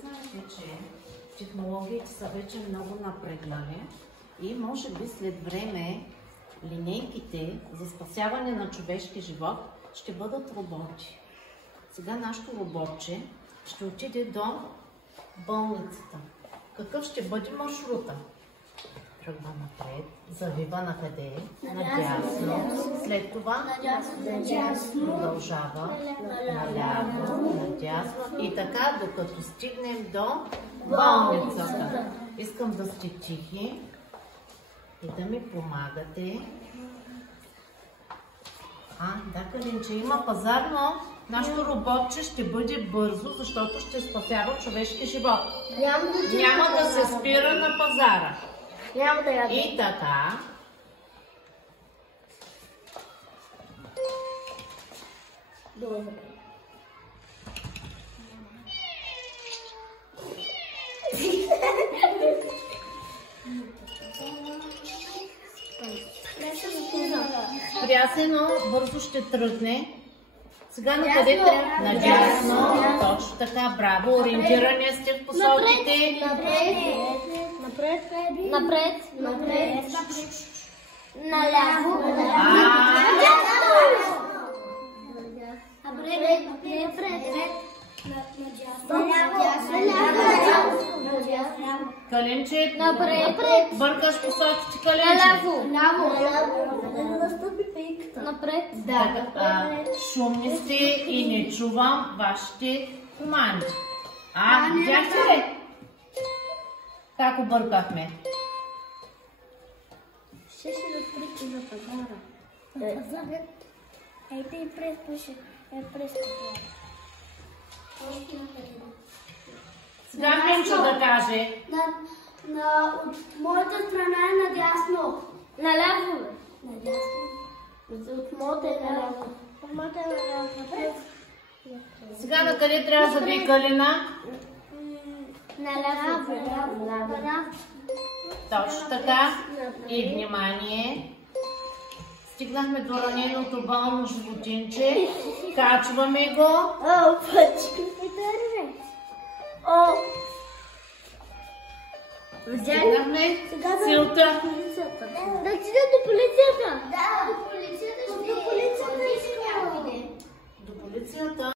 Знаете, че технологиите са вече много напреднали и може би след време линейките за спасяване на човешки живот ще бъдат роботи. Сега нашето роботче ще отиде до болницата. Какъв ще бъде маршрута? Тръгва напред, завива на къде? Надясно. След това продължава наляво, надясно и така, докато стигнем до болницата. Искам да сте тихи и да ми помагате. Да, Калинче, има пазар, но нашето роботче ще бъде бързо, защото ще спасява човешки живот. Няма да се спира на пазара. И така. Прясено, бързо ще тръгне. Сега на къде трябва? Надясно. Точно така, браво. Ориентиране сте в посоките. Напред. Наляво. Калинче, бъркаш посоките, Калинче. Напред. Шумни сте и не чувам вашите команди. Видяхте ли? Как объркахме? Ще да причи за пазара. Ейте и през Сега Минчо да каже. От моята страна е надясно. Наляво. Надясно. От моята е наляво. От моята е наляво. Напред. Сега на къде трябва да ви Калина? Наляво. Точно така. И внимание. Стигнахме до раненото болно животинче. Качваме го. Стигнахме силта. Да отида до полицията. До полицията. До полицията.